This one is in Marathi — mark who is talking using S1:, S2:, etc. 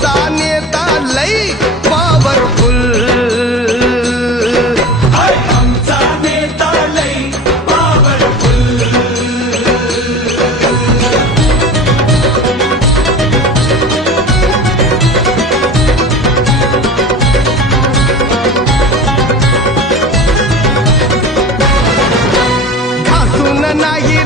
S1: गावचा नेता लई
S2: नेता लई पॉवरफुल
S1: नाही